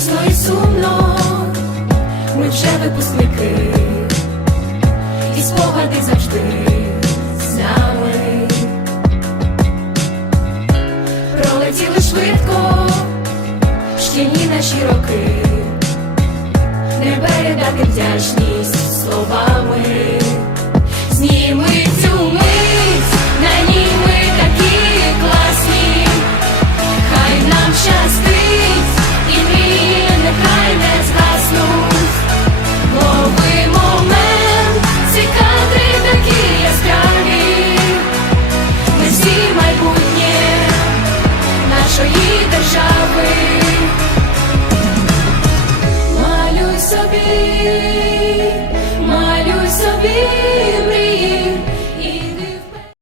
сумно, ми вже випускники, і спогади завжди з нами. Пролетіли швидко шкільні наші роки, не передати вдячність словами. Ми